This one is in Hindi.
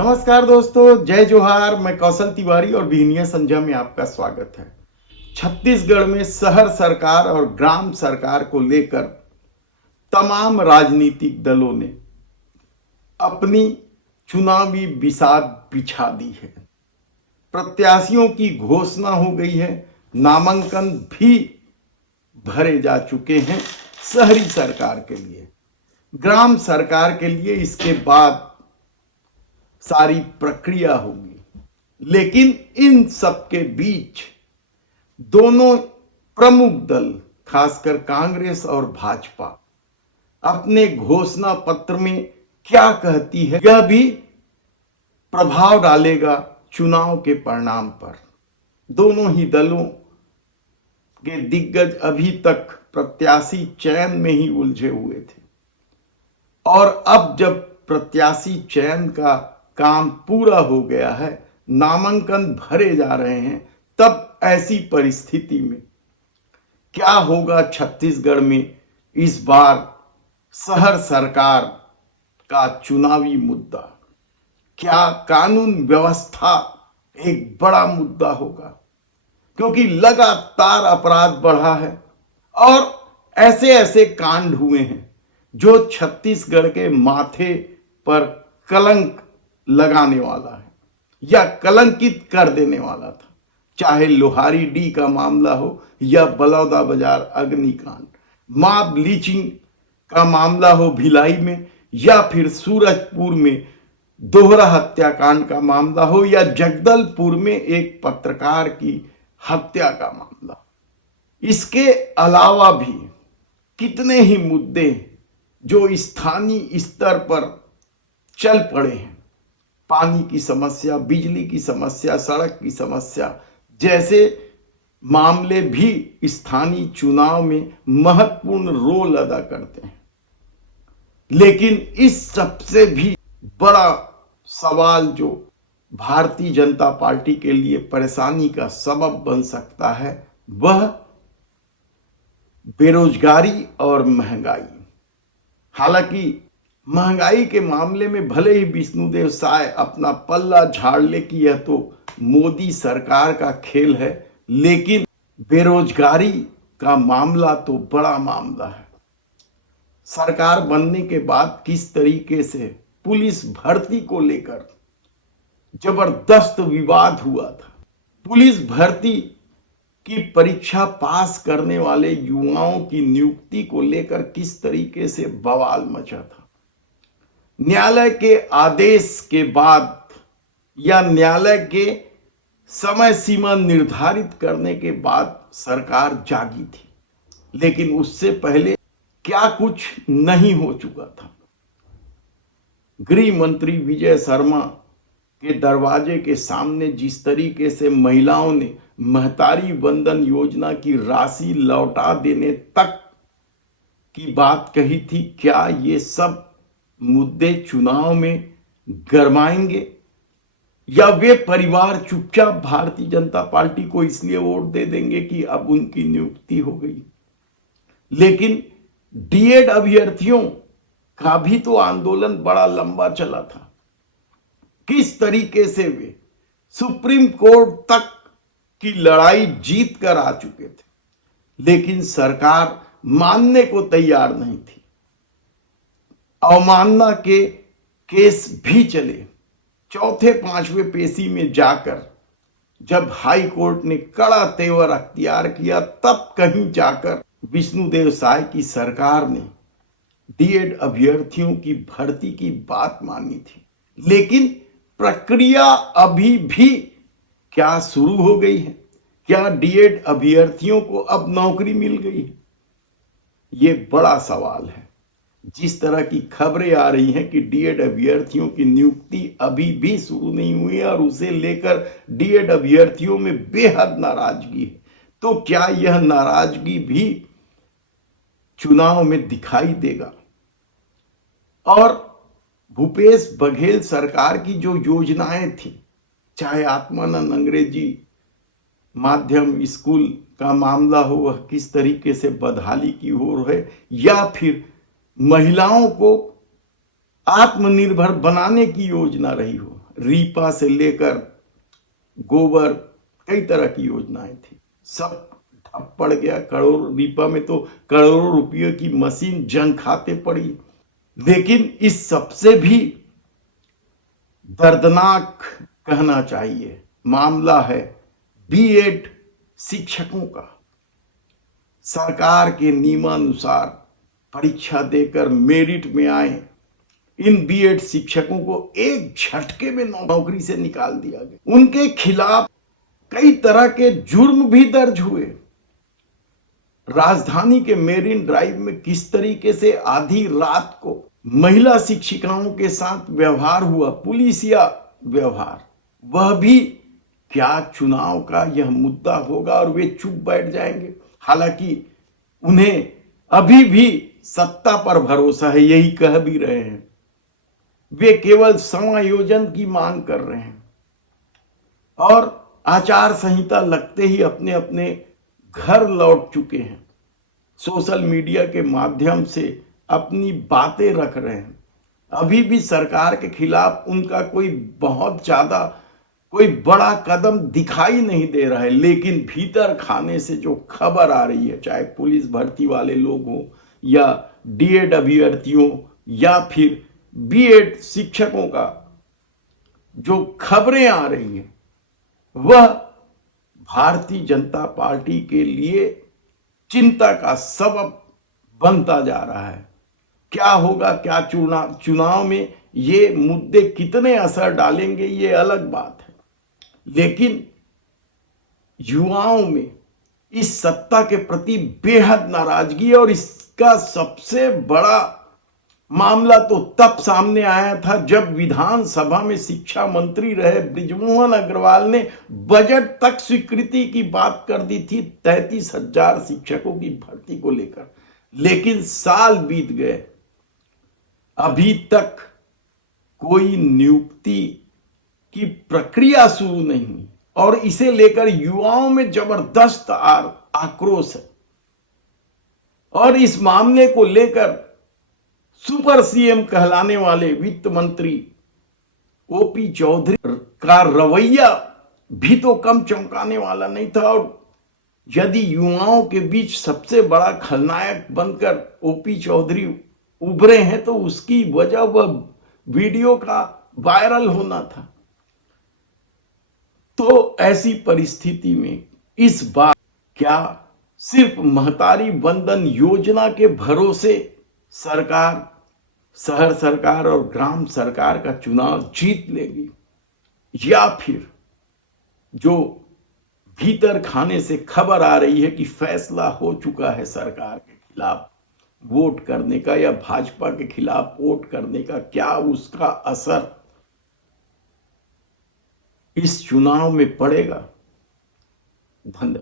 नमस्कार दोस्तों, जय जोहार। मैं कौशल तिवारी और बिहनिया संध्या में आपका स्वागत है। छत्तीसगढ़ में शहर सरकार और ग्राम सरकार को लेकर तमाम राजनीतिक दलों ने अपनी चुनावी बिसात बिछा दी है। प्रत्याशियों की घोषणा हो गई है, नामांकन भी भरे जा चुके हैं शहरी सरकार के लिए। ग्राम सरकार के लिए इसके बाद सारी प्रक्रिया होगी, लेकिन इन सबके बीच दोनों प्रमुख दल, खासकर कांग्रेस और भाजपा, अपने घोषणा पत्र में क्या कहती है यह भी प्रभाव डालेगा चुनाव के परिणाम पर। दोनों ही दलों के दिग्गज अभी तक प्रत्याशी चयन में ही उलझे हुए थे और अब जब प्रत्याशी चयन का काम पूरा हो गया है, नामांकन भरे जा रहे हैं, तब ऐसी परिस्थिति में क्या होगा छत्तीसगढ़ में इस बार शहर सरकार का चुनावी मुद्दा? क्या कानून व्यवस्था एक बड़ा मुद्दा होगा? क्योंकि लगातार अपराध बढ़ा है और ऐसे ऐसे कांड हुए हैं जो छत्तीसगढ़ के माथे पर कलंक लगाने वाला है या कलंकित कर देने वाला था। चाहे लोहारी डी का मामला हो या बलौदाबाजार अग्निकांड, मॉब लीचिंग का मामला हो भिलाई में, या फिर सूरजपुर में दोहरा हत्याकांड का मामला हो, या जगदलपुर में एक पत्रकार की हत्या का मामला। इसके अलावा भी कितने ही मुद्दे जो स्थानीय स्तर पर चल पड़े हैं, पानी की समस्या, बिजली की समस्या, सड़क की समस्या जैसे मामले भी स्थानीय चुनाव में महत्वपूर्ण रोल अदा करते हैं। लेकिन इस सबसे भी बड़ा सवाल जो भारतीय जनता पार्टी के लिए परेशानी का सबब बन सकता है, वह बेरोजगारी और महंगाई। हालांकि महंगाई के मामले में भले ही विष्णुदेव साय अपना पल्ला झाड़ ले कि यह तो मोदी सरकार का खेल है, लेकिन बेरोजगारी का मामला तो बड़ा मामला है। सरकार बनने के बाद किस तरीके से पुलिस भर्ती को लेकर जबरदस्त विवाद हुआ था। पुलिस भर्ती की परीक्षा पास करने वाले युवाओं की नियुक्ति को लेकर किस तरीके से बवाल मचा था। न्यायालय के आदेश के बाद या न्यायालय के समय सीमा निर्धारित करने के बाद सरकार जागी थी, लेकिन उससे पहले क्या कुछ नहीं हो चुका था। गृह मंत्री विजय शर्मा के दरवाजे के सामने जिस तरीके से महिलाओं ने महतारी वंदन योजना की राशि लौटा देने तक की बात कही थी, क्या ये सब मुद्दे चुनाव में गरमाएंगे या वे परिवार चुपचाप भारतीय जनता पार्टी को इसलिए वोट दे देंगे कि अब उनकी नियुक्ति हो गई? लेकिन डीएड अभ्यर्थियों का भी तो आंदोलन बड़ा लंबा चला था। किस तरीके से वे सुप्रीम कोर्ट तक की लड़ाई जीत कर आ चुके थे, लेकिन सरकार मानने को तैयार नहीं थी। अवमानना के केस भी चले। चौथे पांचवें पेशी में जाकर जब हाई कोर्ट ने कड़ा तेवर अख्तियार किया, तब कहीं जाकर विष्णुदेव साय की सरकार ने डीएड अभ्यर्थियों की भर्ती की बात मानी थी। लेकिन प्रक्रिया अभी भी क्या शुरू हो गई है? क्या डीएड अभ्यर्थियों को अब नौकरी मिल गई है? ये बड़ा सवाल है। जिस तरह की खबरें आ रही हैं कि डीएड अभ्यर्थियों की नियुक्ति अभी भी शुरू नहीं हुई है और उसे लेकर डीएड अभ्यर्थियों में बेहद नाराजगी है, तो क्या यह नाराजगी भी चुनाव में दिखाई देगा? और भूपेश बघेल सरकार की जो योजनाएं थी, चाहे आत्मानंद अंग्रेजी माध्यम स्कूल का मामला हो, वह किस तरीके से बदहाली की ओर है, या फिर महिलाओं को आत्मनिर्भर बनाने की योजना रही हो, रीपा से लेकर गोबर, कई तरह की योजनाएं थी, सब ठप पड़ गया। करोड़ रीपा में तो करोड़ों रुपयों की मशीन जंग खाते पड़ी। लेकिन इस सबसे भी दर्दनाक कहना चाहिए मामला है बीएड शिक्षकों का। सरकार के नियमानुसार परीक्षा देकर मेरिट में आए इन बीएड शिक्षकों को एक झटके में नौकरी से निकाल दिया गया। उनके खिलाफ कई तरह के जुर्म भी दर्ज हुए। राजधानी के मेरिन ड्राइव में किस तरीके से आधी रात को महिला शिक्षिकाओं के साथ व्यवहार हुआ, पुलिसिया व्यवहार, वह भी क्या चुनाव का यह मुद्दा होगा और वे चुप बैठ जाएंगे? हालांकि उन्हें अभी भी सत्ता पर भरोसा है, यही कह भी रहे हैं। वे केवल समायोजन की मांग कर रहे हैं और आचार संहिता लगते ही अपने अपने घर लौट चुके हैं। सोशल मीडिया के माध्यम से अपनी बातें रख रहे हैं। अभी भी सरकार के खिलाफ उनका कोई बहुत ज्यादा कोई बड़ा कदम दिखाई नहीं दे रहा है। लेकिन भीतर खाने से जो खबर आ रही है, चाहे पुलिस भर्ती वाले लोग हों या डीएड अभ्यर्थियों या फिर बीएड शिक्षकों का, जो खबरें आ रही हैं वह भारतीय जनता पार्टी के लिए चिंता का सबब बनता जा रहा है। क्या होगा, क्या चुनाव में ये मुद्दे कितने असर डालेंगे, ये अलग बात है। लेकिन युवाओं में इस सत्ता के प्रति बेहद नाराजगी है और इसका सबसे बड़ा मामला तो तब सामने आया था जब विधानसभा में शिक्षा मंत्री रहे बृजमोहन अग्रवाल ने बजट तक स्वीकृति की बात कर दी थी 33,000 शिक्षकों की भर्ती को लेकर। लेकिन साल बीत गए, अभी तक कोई नियुक्ति की प्रक्रिया शुरू नहीं हुई और इसे लेकर युवाओं में जबरदस्त आक्रोश है। और इस मामले को लेकर सुपर सीएम कहलाने वाले वित्त मंत्री ओपी चौधरी का रवैया भी तो कम चौंकाने वाला नहीं था। और यदि युवाओं के बीच सबसे बड़ा खलनायक बनकर ओपी चौधरी उभरे हैं तो उसकी वजह वह वीडियो का वायरल होना था। तो ऐसी परिस्थिति में इस बार क्या सिर्फ महतारी वंदन योजना के भरोसे सरकार, शहर सरकार और ग्राम सरकार का चुनाव जीत लेगी, या फिर जो भीतर खाने से खबर आ रही है कि फैसला हो चुका है सरकार के खिलाफ वोट करने का या भाजपा के खिलाफ वोट करने का, क्या उसका असर इस चुनाव में पड़ेगा? धन्यवाद।